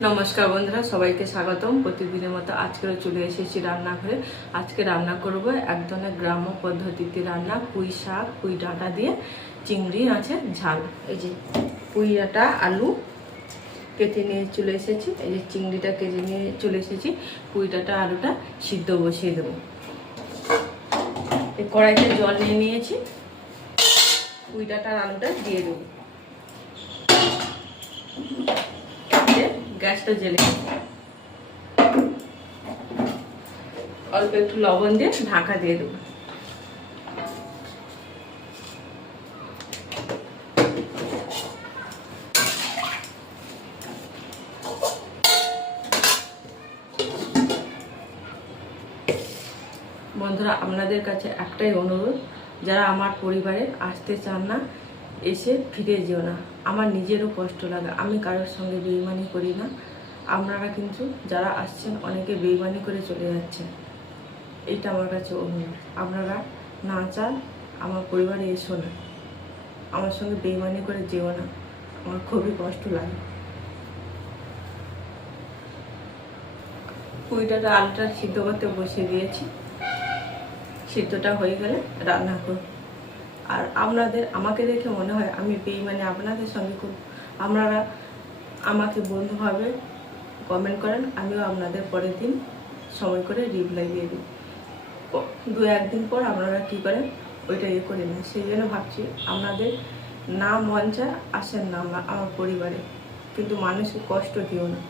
নমস্কার বন্ধুরা, সবাইকে স্বাগতম। প্রতিদিনের মতো আজকেও চলে এসেছি রান্নাঘরে। আজকে রান্না করব এক ধরনের গ্রাম্য পদ্ধতিতে রান্না, পুঁই শাক, পুঁই ডাঁটা দিয়ে চিংড়ি আছে ঝাল। এই যে পুঁই ডাঁটা আলু কেটে নিয়ে চলে এসেছি, এই যে চিংড়িটা কেটে নিয়ে চলে এসেছি। পুঁই ডাঁটা আলুটা সিদ্ধ বসিয়ে দেবো। এই কড়াইতে জল নিয়ে নিয়েছি, পুঁই ডাঁটা আলুটা দিয়ে দেবো। গ্যাসটা জ্বেলে অল্প একটু লবণ দিয়ে ঢাকা দিয়ে দেবো। বন্ধুরা, আপনাদের কাছে একটাই অনুরোধ, যারা আমার পরিবারে আসতে চান না, এসে ফিরে যেও না। আমার নিজেরও কষ্ট লাগে, আমি কারোর সঙ্গে বেইমানি করি না। আপনারা কিন্তু যারা আসছেন অনেকে বেইমানি করে চলে যাচ্ছেন, এইটা আমার কাছে অনুরোধ। আপনারা না চান আমার পরিবারে এসো না, আমার সঙ্গে বেইমানি করে যেও না, আমার খুবই কষ্ট লাগে। পুঁইটাটা আলুটা সিদ্ধ করতে বসিয়ে দিয়েছি, সিদ্ধটা হয়ে গেলে রান্না করব। আর আমাকে দেখে মনে হয় আমি বেইমানি আপনাদের সঙ্গে করব। আপনারা আমাকে বন্ধুভাবে কমেন্ট করেন, আমিও আপনাদের পরের দিন সময় করে রিপ্লাই দিয়ে দিই। দু একদিন পর আপনারা কী করেন ওইটা করে নেন। সেই জন্য ভাবছি আপনাদের না মন চায় আসেন না আমার পরিবারে, কিন্তু মানুষকে কষ্ট দিও না।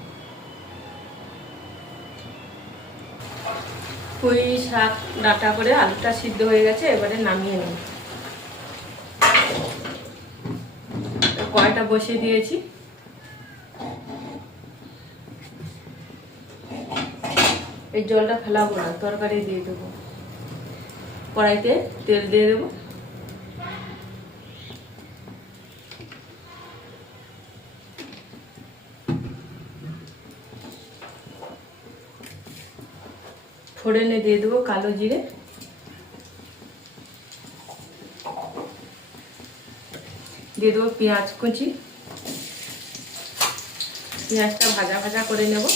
পুঁই শাক ডাঁটা করে আলুটা সিদ্ধ হয়ে গেছে, এবারে নামিয়ে নিই। কড়াইটা বসিয়ে দিয়েছি, এই জলটা ফেলাবো না, তরকারি দিয়ে দেবো। কড়াইতে তেল দিয়ে দেবো, ফোড়নে দিয়ে দেবো কালো জিরে, দিয়ে দেবো পেঁয়াজ কুচি। পেঁয়াজটা ভাজা ভাজা করে নেব।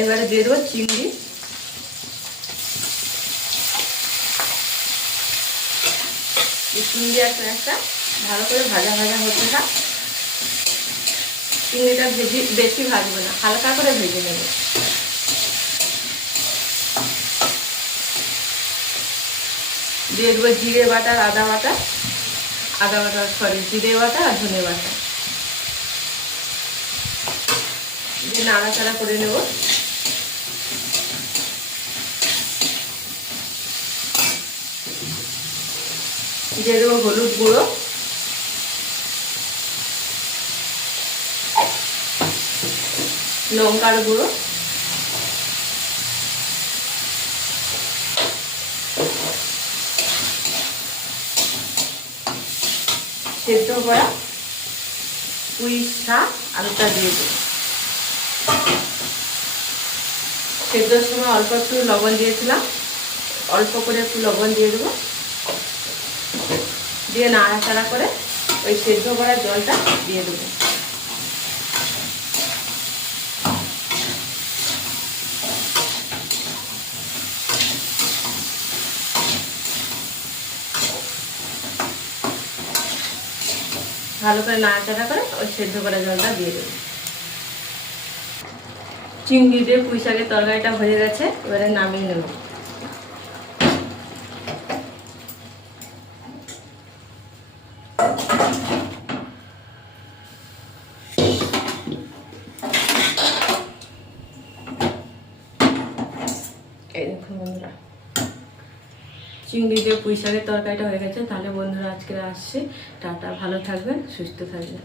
এবারে দিয়ে দেবো চিংড়ি। চিংড়ি একটা ভালো করে ভাজা ভাজা হতে থাক। চিংড়িটা বেশি ভাজবো না, হালকা করে ভেজে নেব। দিয়ে দেবো জিরে বাটা, আদা বাটা, জিরে বাটা আর ধনে বাটা দিয়ে নাড়াচাড়া করে নেব। দিয়ে দেবো হলুদ গুঁড়ো, লঙ্কার গুঁড়ো, সেদ্ধ করা পুঁই শাক আলুটা দিয়ে দেবো। সেদ্ধর সময় অল্প একটু লবণ দিয়েছিলাম, অল্প করে একটু লবণ দিয়ে দেবো। দিয়ে নাড়াচাড়া করে ওই সেদ্ধ করা জলটা দিয়ে দেবো। ভালো করে নাড়াচাড়া করে ওই সেদ্ধ করা জলটা দিয়ে দেবো। চিংড়ি দিয়ে পুঁই শাকের তরকারিটা হয়ে গেছে, এবারে নামিয়ে নেব। এই দেখুন বন্ধুরা, চিংড়ি দিয়ে পুঁই শাকের তরকারিটা হয়ে গেছে। তাহলে বন্ধুরা আজকে আসছি, টাটা, ভালো থাকবেন, সুস্থ থাকবেন।